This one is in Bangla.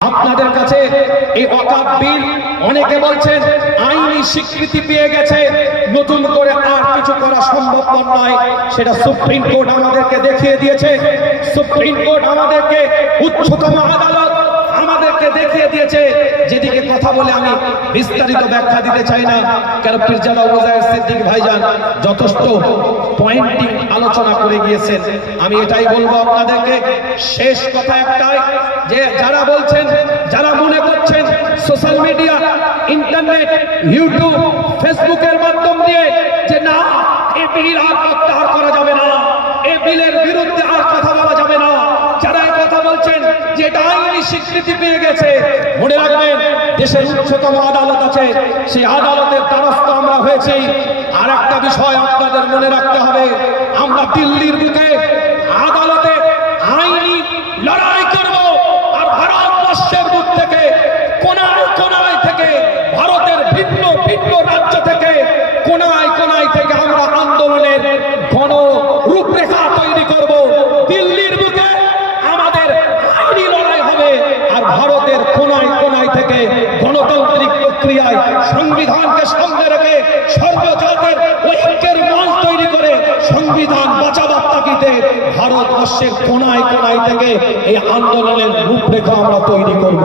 আপনাদের কাছে এই ওয়াকফ বিল অনেকে বলছেন আইনি স্বীকৃতি পেয়ে গেছে, নতুন করে আর কিছু করা সম্ভব নয়। সেটা সুপ্রিম কোর্ট আমাদেরকে দেখিয়ে দিয়েছে। সুপ্রিম কোর্ট আমাদেরকে, উচ্চতম আদালত আমাদেরকে দেখিয়ে দিয়েছে। যেদিকে কথা বলে আমি বিস্তারিত ব্যাখ্যা দিতে চাই না, কারণ পীরজাদা ওবায়দুর সিদ্দিক ভাইজান যথেষ্ট পয়েন্টিং আলোচনা করে গিয়েছেন। আমি এটাই বলবো আপনাদেরকে, শেষ কথা একটাই, যে যারা বলছেন, যারা মনে করছেন সোশ্যাল মিডিয়া, ইন্টারনেট, ইউটিউব, ফেসবুকের মাধ্যম দিয়ে যে না এই বিল আর প্রত্যাহার করা যাবে না, এই বিলের বিরুদ্ধে আর কথা বলা যাবে না, যারা এই কথা বলছেন যে এটা আইনি স্বীকৃতি পেয়ে গেছে, মনে রাখবেন দেশের উচ্চতম আদালত আছে, সেই আদালতের দ্বারস্থ আমরা হয়েছি। আর একটা বিষয় আপনাদের মনে রাখতে হবে, আমরা দিল্লির বুকে আদালতে আইনি লড়াই করব, আর ভারতবর্ষের বুক থেকে কোনায় কোনায় থেকে, ভারতের ভিন্ন ভিন্ন রাজ্য থেকে কোনায় কোনায় থেকে আমরা আন্দোলনের গণ রূপরেখা তৈরি করব। দিল্লির বুকে আমাদের আইনি লড়াই হবে, আর ভারতের কোনায় কোনায় থেকে গণতান্ত্রিক প্রক্রিয়ায় সংবিধানকে সামনে রেখে সর্বজাতের ঐক্যের মঞ্চ তৈরি করে সংবিধান বাঁচাবার তাগিদে ভারতবর্ষের কোনায় কোনায় থেকে এই আন্দোলনের রূপরেখা আমরা তৈরি করব।